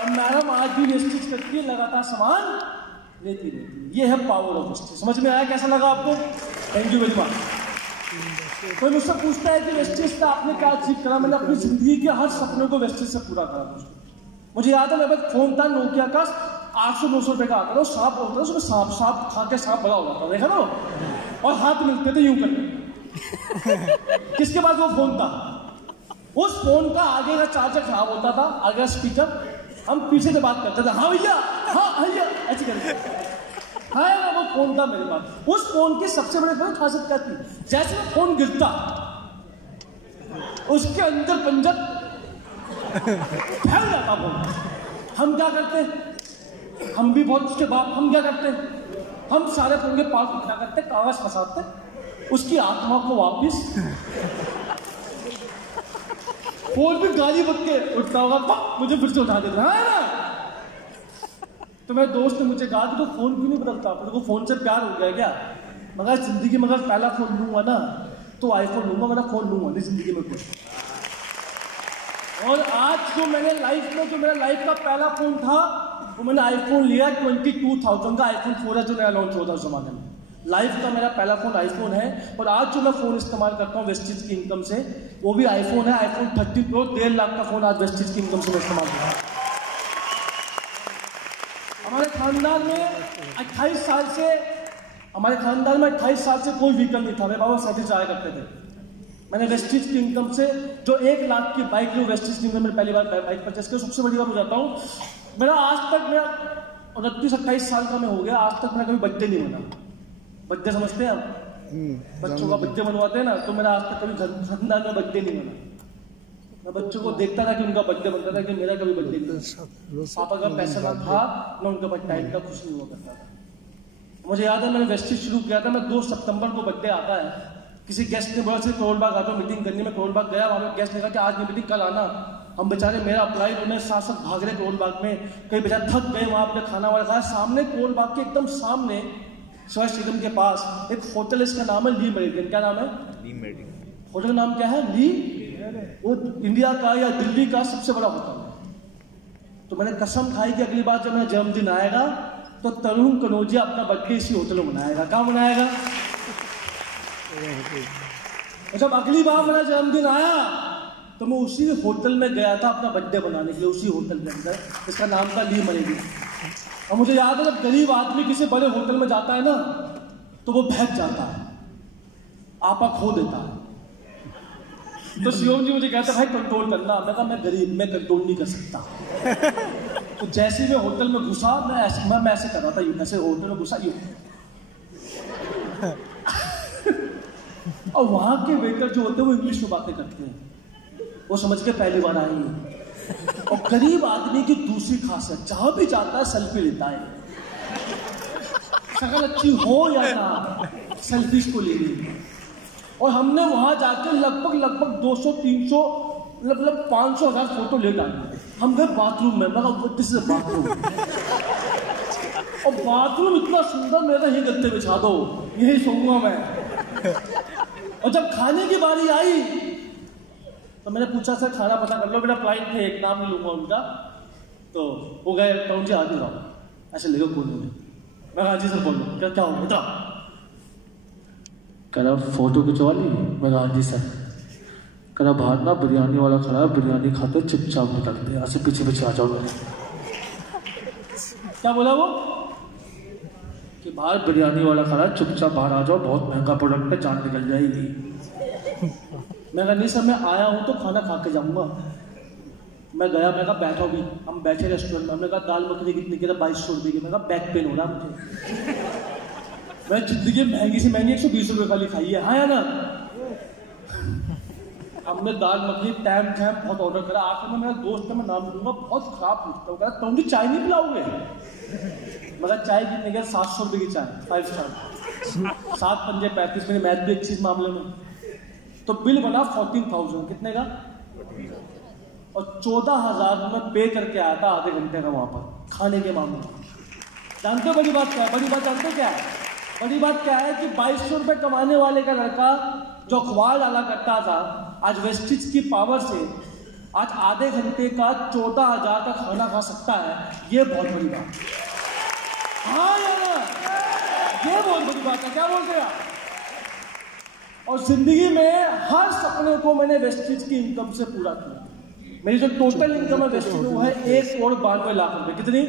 और मैडम आज भी वेस्टिज करती है, लगातार सामान लेती रहती। ये है पावर ऑफ वेस्टिज। समझ में आया? कैसा लगा आपको? Thank you very much. कोई मुझसे पूछता है कि वेस्टिज से आपने क्या अचीव करा? मैंने अपनी जिंदगी के हर सपने को वेस्टिज से पूरा करा। मुझे याद है मेरे पास फोन था नोकिया का, 800-900 रुपए का आता था। सांप होता था उसमें, सांप खा के सांप बड़ा हो जाता था, देखा ना? और हाथ मिलते थे यूं करके। किसके पास वो फोन था? उस फोन का आगे का चार्जर खराब होता था, आगे का स्पीकर, हम पीछे से बात करते थे, हाँ भैया, हाँ भैया, ऐसे करके। हाँ ना, वो फोन था मेरे पास। उस फोन की सबसे बड़ी खासियत क्या थी? जैसे वो फोन गिरता, उसके अंदर पंजर फैल जाता फोन। हम क्या करते? हम भी बहुत उसके बाप, हम क्या करते? हम सारे फोन के पास क्या करते? कागज फंसाते, उसकी आत्मा को वापिस। फोन भी गाली बक के उठता होगा, मुझे फिर से उठा देता है ना। तो मेरे दोस्त ने मुझे कहा कि तो फोन क्यों नहीं बदलता? तो फोन से प्यार हो गया क्या? मगर जिंदगी में अगर पहला फोन लूंगा ना तो आईफोन लूंगा, मेरा फोन लूंगा नहीं जिंदगी में कुछ। और आज जो मैंने लाइफ में, जो मेरा लाइफ का पहला फोन था, वो मैंने आईफोन लिया 22,000 का। आईफोन 4 है जो नया लॉन्च होता है उस जमाने में। लाइफ का मेरा पहला फोन आईफोन है। और आज जो मैं फोन इस्तेमाल करता हूँ वेस्टिज की इनकम से, वो भी आईफोन है, आईफोन 30 प्रो। 1.5 लाख का फोन आज वेस्टिज की इनकम से मैं इस्तेमाल करता हूँ। हमारे खानदान में 28 साल से, कोई व्हीकल नहीं था। मेरे बाबा साइकिल चलाया करते थे। मैंने वेस्टिज की इनकम से जो 1 लाख की बाइक ली, वेस्टिज की इनकम में पहली बार बाइक परचेस की। सबसे बड़ी बात हो जाता हूँ, मेरा आज तक मेरा 29-28 साल का मैं हो गया, आज तक मेरा कभी बर्थडे नहीं बना। बर्थडे समझते हैं आप, बच्चों का बर्थडे मनवाते हैं ना, तो मेरा आज तक कभी खानदान में बर्थडे नहीं बना। मैं बच्चों को देखता था कि उनका बर्थडे बनता था, कि मेरा कभी बर्थडे नहीं। पापा का पैसा ना था, मैं उनके पास टाइम का खुश नहीं हुआ करता था। मुझे याद है मैंने वेस्टिज शुरू किया था, मैं 2 सितंबर को बर्थडे आता है, किसी गेस्ट ने बोला सिर्फ करोल बाग आ जाओ मीटिंग करनी। मैं करोल बाग गया, वहां पे गेस्ट ने कहा कि आज नहीं मीटिंग, कल आना। हम बेचारे, मेरा अप्लाई होने साथ साथ भाग रहे करोल बाग में, कई बेचारे थक गए, वहां पे खाना वाला खाया। सामने करोल बाग के एकदम सामने शिवाय स्टेडियम के पास एक होटल, इसका नाम है ली मेरिडियन। क्या नाम है? ली मेरिडियन। होटल का नाम क्या है? ली। वो इंडिया का या दिल्ली का सबसे बड़ा होटल है। तो मैंने कसम खाई कि अगली बार जब मेरा जन्मदिन आएगा तो तरुण कनौजिया अपना बर्थडे इसी होटल में मनाएगा। कहाँ मनाएगा? जब अगली बार मेरा जन्मदिन आया तो मैं उसी होटल में गया था अपना बर्थडे बनाने के लिए, उसी होटल के अंदर, इसका नाम था ली मेरिडियन। और मुझे याद है जब गरीब आदमी किसी बड़े होटल में जाता है ना तो वो बहक जाता है, आपा खो देता है। तो शिवम जी मुझे कहते भाई कंट्रोल करना। मैं कहा मैं गरीब, मैं कंट्रोल नहीं कर सकता। तो जैसे मैं होटल में घुसा, मैं ऐसे कर रहा था, यूं ऐसे होटल में घुसा यूं। और वहां के वेटर जो होते हैं वो इंग्लिश में बातें करते हैं, वो समझ के पहली बार आए हैं। और गरीब आदमी की दूसरी खासियत, जहां भी जाता है सेल्फी लेता है। शक्ल अच्छी हो या ना, सेल्फी को लेनी। और हमने वहां जाकर लगभग 200-300 मतलब 500,000 फोटो ले डाली। हम गए बाथरूम में, मैं दिस इज बाथरूम। और बाथरूम इतना सुंदर, मेरा यही गद्दे बिछा दो, यही सोऊंगा मैं। और जब खाने की बारी आई तो मैंने पूछा सर खाना पता कर लो, मेरा फ्लाइट है, एक नाम नहीं लूंगा उनका। तो वो गए, कौन जी आगे रहो, ऐसे लेगा कोने में। मैं कहा जी सर बोलो क्या हो बेटा? कह रहा फोटो खिंचवा ली। मैं कहा जी सर। कह रहा बाहर ना बिरयानी वाला खड़ा है, बिरयानी खाते चुपचाप निकलते हैं, ऐसे पीछे पीछे आ जाओ मेरे। क्या बोला वो? कि बाहर बिरयानी वाला खड़ा है, चुपचाप बाहर आ जाओ, बहुत महंगा प्रोडक्ट है, जान निकल जाएगी। मैं कहा नहीं सर मैं आया हूं तो खाना खा के जाऊंगा। मैं गया, मैं कहा बैठो भी। हम बैठे रेस्टोरेंट में, हमने कहा दाल मखनी कितनी की? 2200 रुपये की। मैं कहा बैक पेन हो रहा मुझे। मैं जिंदगी महंगी से महंगी 120 रुपये वाली खाई है, हाँ या ना? हमने दाल मखनी टैम जैम बहुत ऑर्डर करा। आखिर में मेरा दोस्त है, मैं नाम लूंगा, बहुत खराब पूछता हूँ, कहता तुम भी चाय नहीं पिलाओगे? मगर चाय कितने का? 700 रुपये की चाय, 5 स्टार। 7 पंजे 35, मेरी मैथ भी अच्छी इस मामले में। तो बिल बना 14,000। कितने का? और 14,000 में पे करके आया था आधे घंटे का वहां पर खाने के मामले में। जानते हो बड़ी बात क्या है? बड़ी बात जानते हो क्या है? बड़ी बात क्या है कि 2200 रुपये कमाने वाले का लड़का जो अखबार डाला करता था, आज वेस्टिज की पावर से आज आधे घंटे का 14,000 का खाना खा सकता है। ये बहुत बड़ी बात है, हाँ या ना? ये बहुत बड़ी बात है। क्या बोलते हैं आप? और जिंदगी में हर सपने को मैंने वेस्टिज की इनकम से पूरा किया। मेरी जो टोटल इनकम है वेस्टिज में वो है 1,92,00,000 रुपए। कितनी?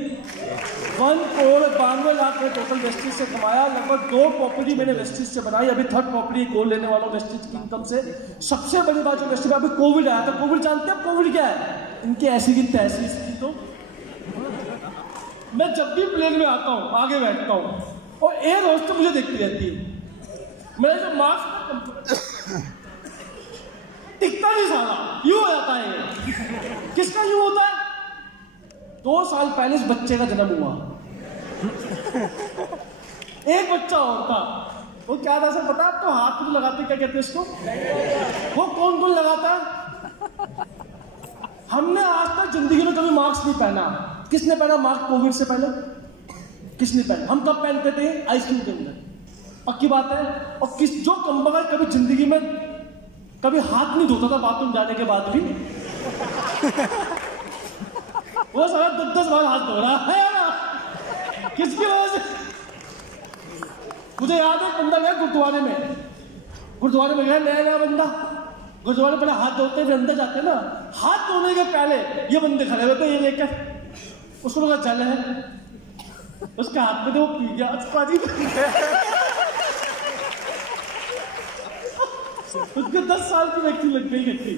1,92,00,000 में टोटल वेस्टिज से कमाया। लगभग 2 प्रॉपर्टी मैंने वेस्टिज से बनाई। अभी 3rd प्रॉपर्टी को लेने वाला हूं वेस्टिज की इनकम से। सबसे बड़ी बात जो वेस्टिज में, अभी कोविड आया था। कोविड जानते हैं कोविड क्या है? इनकी ऐसी की तैसी इसकी। तो मैं जब भी प्लेन में आता हूं आगे बैठता हूं और एयर होस्टेस मुझे देखती रहती है। मेरा जो मास्क टिकता नहीं सारा, यूं हो जाता है। किसका यूं होता है? 2 साल पहले इस बच्चे का जन्म हुआ। एक बच्चा और था, वो क्या था सर पता है आपको? हाथ में लगाते क्या कहते हैं इसको? वो कौन कौन लगाता है? हमने आज तक जिंदगी में कभी मास्क नहीं पहना। किसने पहना मास्क कोविड से पहले? किसने पहना? हम कब पहनते थे? आईसीयू के अंदर, पक्की बात है। और जो कम्बल कभी जिंदगी में कभी हाथ नहीं धोता था बाथरूम जाने के बाद भी, वो सारा 10-10 बार हाथ धो रहा है ना। किसकी वजह से? मुझे याद है बंदा गया गुरुद्वारे में गया नया बंदा। गुरुद्वारे पहले हाथ धोते फिर अंदर जाते ना। हाथ धोने के पहले ये बंदे खड़े होते, ये लेकर उसको लगा जल है, उसके हाथ में तो पी गया। उसके 10 साल की वैक्सीन लग गई थी।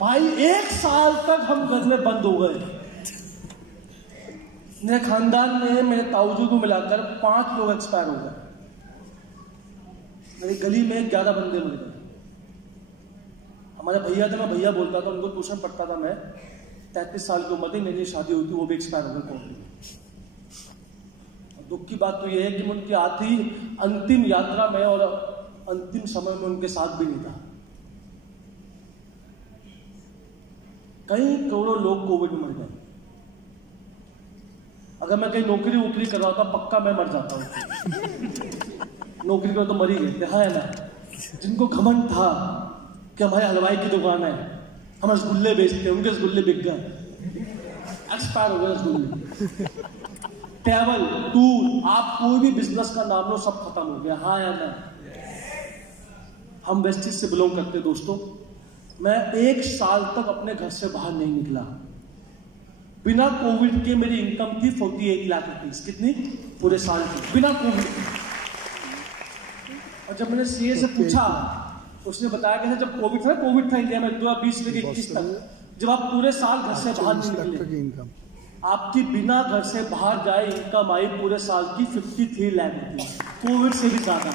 भाई 1 साल तक हम घर में बंद हो गए। मेरे खानदान में मेरे ताऊजी को मिलाकर 5 लोग एक्सपायर हो गए। मेरी गली में 11 बंदे मर गए। हमारे भैया थे, मैं भैया बोलता था, उनको ट्यूशन पढ़ता था मैं। 33 साल की उम्र थी, मेरी शादी हुई थी, वो भी एक्सपायर हो गए कोविड। दुख की बात तो ये है कि मैं उनकी आती अंतिम यात्रा में और अंतिम समय में उनके साथ भी नहीं था। कई करोड़ों लोग कोविड में मर गए। अगर मैं कहीं नौकरी वोकरी कर रहा था, पक्का मैं मर जाता हूँ। नौकरी कर तो मर ही गए थे, है ना। जिनको घमंड था कि हमारे हलवाई की दुकान है, हम रसगुल्ले बेचते हैं, उनके रसगुल्ले बिक गए, एक्सपायर हो गए रसगुल्ले। ट्रैवल, टूर, आप कोई भी बिजनेस का नाम लो, सब खत्म हो गया, हाँ या ना। हम वेस्टिज से बिलोंग करते दोस्तों। मैं 1 साल तक अपने घर से बाहर नहीं निकला। बिना कोविड के मेरी इनकम थी 48 लाख रुपीज। कितनी? पूरे साल की, बिना कोविड। और जब मैंने सीए से पूछा, उसने बताया कि जब कोविड था इंडिया में 2020 से 21 तक, जब आप पूरे साल घर से बाहर नहीं निकले, आपकी बिना घर से बाहर जाए इनकम आई पूरे साल की 53 लाख रुपीज, कोविड से भी ज्यादा।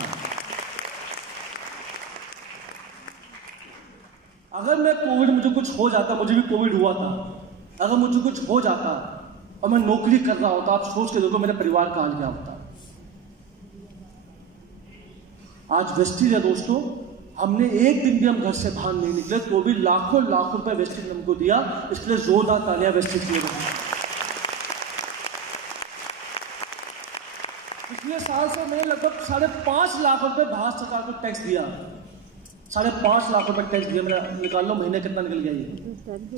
अगर मैं कोविड, मुझे कुछ हो जाता, मुझे भी कोविड हुआ था, अगर मुझे कुछ हो जाता और मैं नौकरी कर रहा होता, आप सोच के देखो मेरे परिवार का हाल क्या होता। आज वेस्टिज है दोस्तों, हमने एक दिन भी हम घर से बाहर नहीं निकले, तो भी लाखों लाख रुपए वेस्टिज ने हमको दिया। इसलिए जोरदार तालियां वेस्टिज के लिए। पिछले साल से मैंने लगभग 5.5 लाख रुपए भारत सरकार को टैक्स दिया। 5.5 लाख रुपए टैक्स दिया। मेरा निकाल लो महीने कितना निकल गया ये,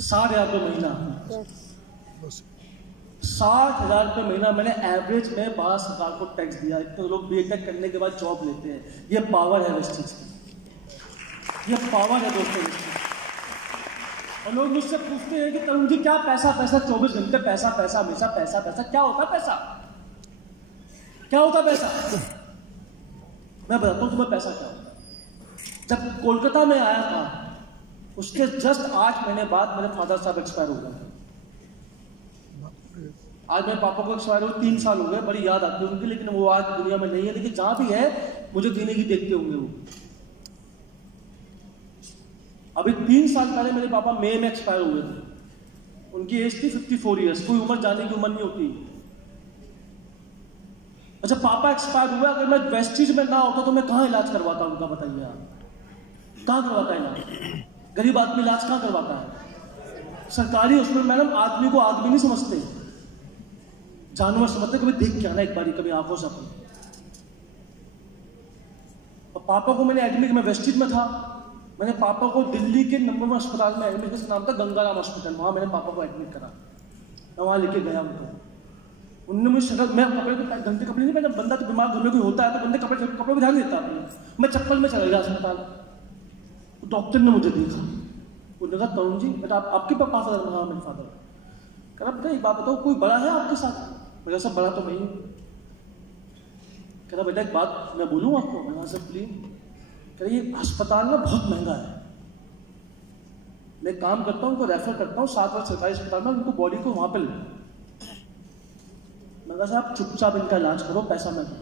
60,000 रुपये महीना। 60,000 रुपये महीना मैंने एवरेज में भारत सरकार को टैक्स दिया। इतने लोग बीटेक करने के बाद जॉब लेते हैं। ये पावर है वेस्टिज की, ये पावर है दोस्तों। और लोग मुझसे पूछते हैं कि तरुण जी क्या पैसा, 24 घंटे पैसा, हमेशा पैसा, क्या होता पैसा, क्या होता पैसा? मैं बताता हूं तुम्हें पैसा क्या होता। जब कोलकाता में आया था, उसके जस्ट 8 महीने बाद मेरे फादर साहब एक्सपायर हो गए। आज मेरे पापा को एक्सपायर हुए 3 साल हो गए। बड़ी याद आती है उनकी, लेकिन वो आज दुनिया में नहीं है। लेकिन जहां भी है, मुझे जीने की देखते होंगे वो। अभी 3 साल पहले मेरे पापा मई में एक्सपायर हुए थे। उनकी एज थी 54 ईयर्स। कोई उम्र जाने की उम्र नहीं होती। अच्छा, पापा एक्सपायर हुए, अगर मैं वेस्टिज में ना होता तो मैं कहां इलाज करवाता उनका, बताइए आप। कहां करवाता है इलाज? गरीब आदमी इलाज कहां करवाता है? सरकारी हॉस्पिटल। मैडम, आदमी को आदमी नहीं समझते, जानवर समझते। कभी देख के आना एक बारी, कभी आंखों से अपनी। और पापा को मैंने एडमिट, मैं वेस्टिज में था, मैंने पापा को दिल्ली के नंबर 1 अस्पताल में एडमिट, जिसका नाम था गंगाराम हॉस्पिटल, वहां मैंने पापा को एडमिट करा। मैं वहां लेके गया उनको। उन्होंने मुझे शक्ल, मैं कपड़े गंदे कपड़े नहीं पहना। बंदा तो बीमार, घर में कोई होता है तो बंदे कपड़े को ध्यान देता है। मैं चप्पल में चला गया अस्पताल। तो डॉक्टर ने मुझे देखा, उन्होंने कहा तरुण जी, बेटा आपके पापा फादर? हाँ मेरे फादर। कह रहा बेटा एक बात बताओ, कोई बड़ा है आपके साथ? मेरा सब बड़ा तो नहीं। कह रहा बेटा एक बात मैं बोलूँ आपको? मैं सब प्लीज। कह रहा ये अस्पताल ना बहुत महंगा है, मैं काम करता हूँ, उनको रेफर करता हूँ 7 वर्ष सरकारी अस्पताल में, उनको बॉडी को वहां पर ले। मैं कहा साहब चुपचाप इनका इलाज करो, पैसा मैं दूँ।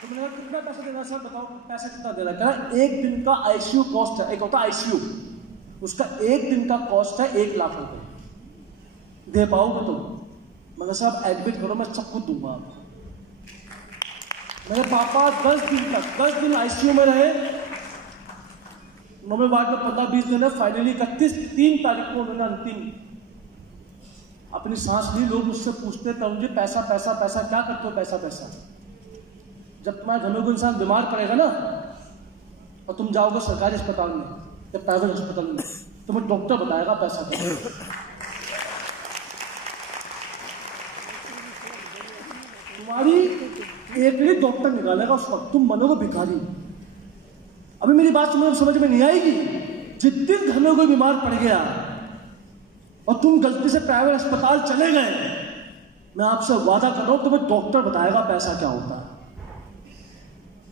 तो मैंने कहा कितना पैसा देना सर, बताओ पैसा कितना देना? कह रहा 1 दिन का आईसीयू कॉस्ट है, एक होता आईसीयू, उसका 1 दिन का कॉस्ट है 1 लाख रुपए। दे पाओगे तो? मैं कहा साहब एडमिट करो, मैं सब कुछ दूंगा आपको। मेरे पापा 10 दिन आईसीयू में रहे। नॉर्मल वार्ड में 15-20 दिन है। फाइनली 3 तारीख को उन्होंने अंतिम अपनी सांस ली। लोग मुझसे पूछते थे मुझे पैसा पैसा पैसा, क्या करते हो पैसा पैसा? जब तुम्हारे घर में कोई इंसान बीमार पड़ेगा ना, और तुम जाओगे सरकारी अस्पताल में या प्राइवेट अस्पताल में, तुम्हें डॉक्टर बताएगा पैसा कैसे। तुम्हारी एक डॉक्टर निकालेगा उस वक्त, तुम बनोगे भिखारी। अभी मेरी बात समझ में नहीं आएगी। जिस दिन घर में कोई बीमार पड़ गया और तुम गलती से प्राइवेट अस्पताल चले गए, मैं आपसे वादा कर रहा हूं, तुम्हें डॉक्टर बताएगा पैसा क्या होता है।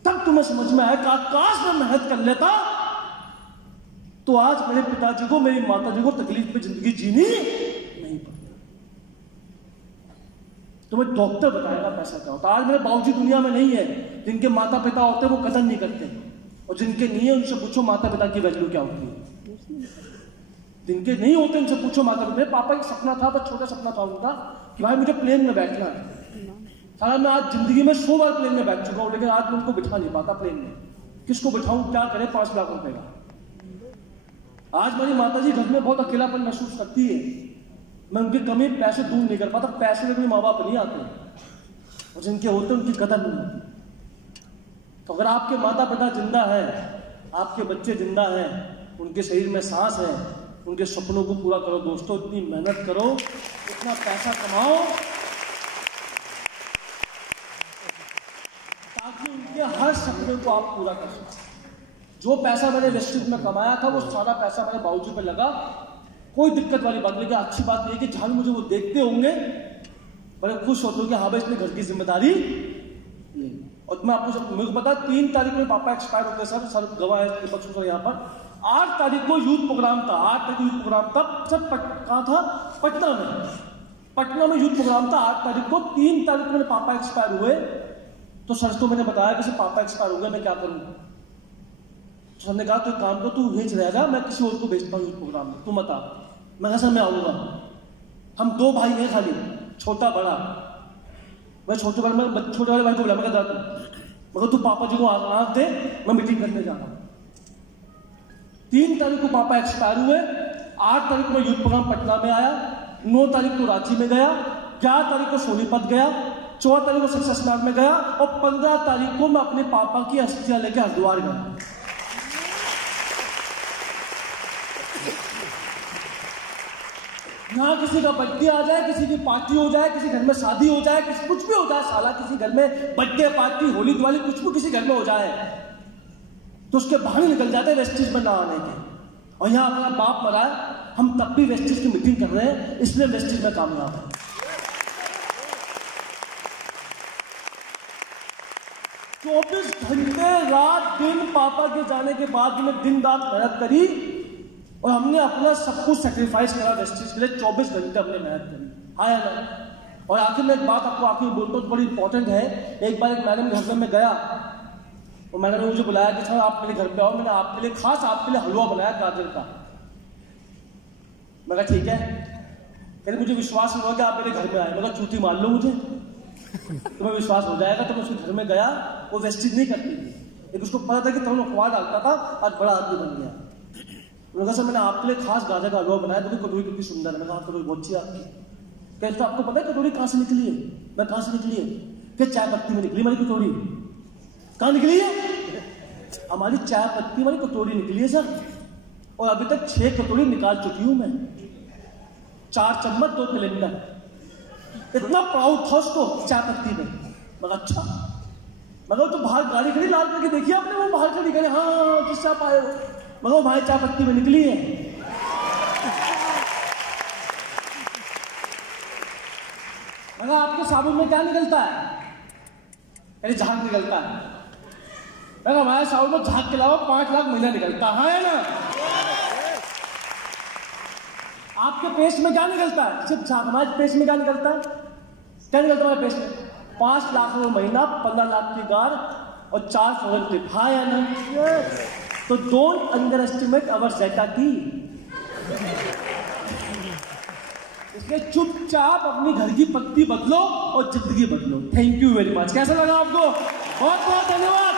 तब तुम्हें समझ में आएगा काश में मेहनत कर लेता तो आज मेरे पिताजी को, मेरी माताजी को तकलीफ में जिंदगी जीनी नहीं पड़ती। तुम्हें डॉक्टर बताएगा पैसा क्या होता है। आज मेरे बाबूजी दुनिया में नहीं है, जिनके माता पिता होते हैं वो कदर नहीं करते, और जिनके नहीं है उनसे पूछो माता पिता की वैल्यू क्या होती है। जिनके नहीं होते उनसे पूछो माता पिता। पापा का सपना था, बस छोटा सपना था उनका कि भाई मुझे प्लेन में बैठना है। सारा मैं आज जिंदगी में 100 बार प्लेन में बैठ चुका हूं, लेकिन आज मैं उनको बिठा नहीं पाता प्लेन में। किसको बिठाऊं, क्या करे, 5 लाख रुपए का। आज मेरी माताजी घर में बहुत अकेलापन महसूस करती है, मैं उनकी कमी पैसे दूर नहीं कर पाता। पैसे में भी माँ बाप नहीं आते, और जिनके होते उनकी कदर नहीं होती। तो अगर आपके माता पिता जिंदा है, आपके बच्चे जिंदा हैं, उनके शरीर में सांस है, उनके सपनों को पूरा करो दोस्तों। इतनी मेहनत करो, इतना पैसा कमाओ ताकि उनके हर सपने को आप पूरा कर सको। जो पैसा मैंने वेस्टेज में कमाया था वो सारा पैसा मेरे बाबूजी पे लगा, कोई दिक्कत वाली बात नहीं। लेकिन अच्छी बात यह कि जहां मुझे वो देखते होंगे बड़े खुश होते होंगे, हाँ भाई इसने घर की जिम्मेदारी ली। और मैं आपको मुझे पता 3 तारीख में पापा एक्सपायर होते सर गवाह है यहाँ पर। 8 तारीख को यूथ प्रोग्राम था, 8 तारीख को यूथ प्रोग्राम था। सर कहाँ था, पटना में यूथ प्रोग्राम था 8 तारीख को। 3 तारीख को मेरे पापा एक्सपायर हुए। तो सर को मैंने बताया कि पापा एक्सपायर हो गए, मैं क्या करूँ। सर ने कहा तो काम को तू भेज रह जा, मैं किसी और को भेजता हूँ यूथ प्रोग्राम में, तू मत आ। मैं कहा सर मैं आऊंगा। हम 2 भाई हैं खाली, छोटा बड़ा। मैं छोटे वाले भाई को बोला, मैं कहता मगर तू पापा जी को आंख दे, मैं मीटिंग करने जा रहा हूं। 3 तारीख को पापा एक्सपायर हुए। 8 तारीख को यूथ प्रोग्राम पटना में आया। 9 तारीख को रांची में गया। 11 तारीख को सोनीपत गया। 14 तारीख को सक्सेस मार्ग में गया। और 15 तारीख को मैं अपने पापा की अस्थियां लेकर हरिद्वार गया। यहाँ किसी का बर्थडे आ जाए, किसी की पार्टी हो जाए, किसी घर में शादी हो जाए, किसी कुछ भी हो जाए, साला किसी घर में बर्थडे पार्टी, होली दिवाली कुछ भी किसी घर में हो जाए तो उसके बहाने निकल जाते हैं वेस्टेज में ना आने के। और यहाँ अपना बाप मरा है, हम तब भी वेस्टेज की मीटिंग कर रहे हैं, इसलिए वेस्टेज में कामयाब है। 24 घंटे रात दिन पापा के जाने के बाद मैं दिन रात मेहनत करी, और हमने अपना सब कुछ सेक्रीफाइस करा वेस्टेज के लिए। 24 घंटे हमने मेहनत करी, हाँ या ना। और आखिर में एक बात आपको आखिर में बोलता हूँ, बड़ी इंपॉर्टेंट है। एक बार एक मैडम घर में गया, और मैडम ने मुझे बुलाया कि सर आप मेरे घर पे आओ, मैंने आपके लिए खास आपके लिए हलवा बनाया गाजर का। मैं कहा ठीक है। कहते मुझे विश्वास नहीं हुआ कि आप मेरे घर में आए। मैं कहा चूती मार लो मुझे, तुम्हें विश्वास हो जाएगा। तो मैं उसके घर में गया, वो वेस्टेज नहीं करती थी, लेकिन उसको पता था कि तुम अखबार डालता था, आज बड़ा आदमी बन गया। उन्होंने कहा सर मैंने आपके लिए खास गाजर का हलवा बनाया, तो कटोरी कितनी सुंदर है। मैं कहा कटोरी बहुत अच्छी आपकी। कहते तो आपको पता है कटोरी कहाँ से निकली है? मैं कहाँ से निकली है? कि चाय पत्ती में निकली हमारी कटोरी। कहाँ निकली है? हमारी चाय पत्ती वाली कटोरी निकली है सर, और अभी तक 6 कटोरी निकाल चुकी हूं मैं, 4 चम्मच 2 सिलेंडर। इतना प्राउड था उसको चाय पत्ती में। मगर अच्छा, मगर तो बाहर गाड़ी खड़ी लाल करके देखिए आपने, वो बाहर खड़ी करे, हाँ किससे आप आए हो? मगर भाई चाय पत्ती में निकली है। मगर आपके साबुन में क्या निकलता है? अरे झाग निकलता है। मगर हमारे साबुन में झाग के अलावा 5 लाख महीना निकलता है ना। आपके पेस्ट में क्या निकलता है? सिर्फ झाग। हमारे पेस्ट में क्या निकलता है? क्या निकलता है हमारे पेस्ट में? 5 लाख महीना, 15 लाख की गार और 4 फॉरेन ट्रिप, हाँ या ना? तो don't under estimate our zeta की। इसलिए चुपचाप अपनी घर की पत्ती बदलो और जिंदगी बदलो। Thank you very much. कैसा लगा आपको? बहुत बहुत धन्यवाद।